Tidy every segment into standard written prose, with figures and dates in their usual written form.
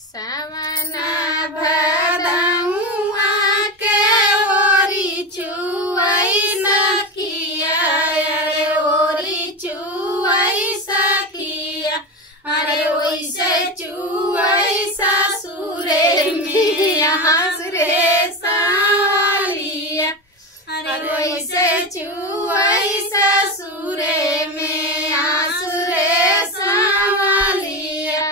सावना भदौआ के ओरी चुवई सखिया अरे ओरी चुवई सखिया अरे ओइसे चुवई ससुरे में हंसरे सावलिया अरे ओइसे चुवई ससुरे में हंसरे सावलिया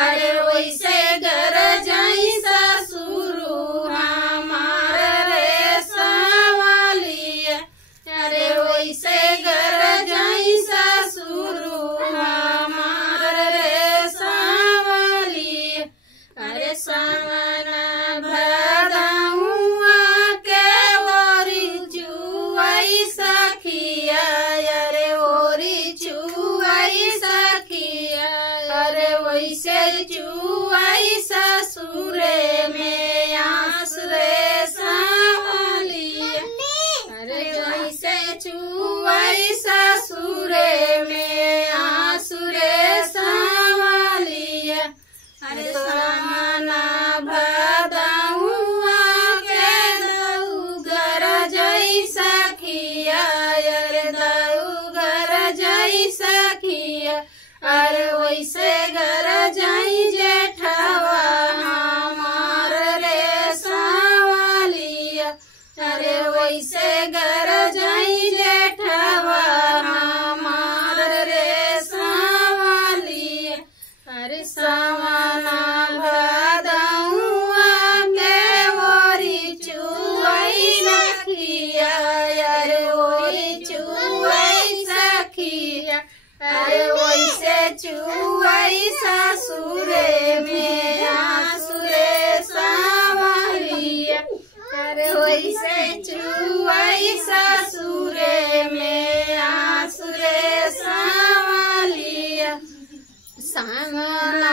अरे वैसे घर जाई ससुरु हमार रे सावलिया अरे वैसे घर जाई ससुरु हमार रे सावलिया अरे सावना भदौआ के ओरी चुवई सखिया अरे ओरी चुवई सखिया अरे वैसे चुवई ससुरे में आसरे सावलिया अरे वैसे चुवई ससुरे में आसरे सावलिया अरे सावना भदौआ के दऊगर जई सखिया अरे दऊगर जई सखिया अरे वैसे घर जाई जेठवा हमार रे सावलिया अरे वैसे घर जाई जेठवा हमार रे सावलिया अरे सावना भदौआ के ओरी चुवई सखिया अरे ओरी चुवई सखिया अरे वैसे चुवई ससुरे में आसुरे सावलिया अरे वैसे चुवई ससुरे में आसुरे सावलिया सावना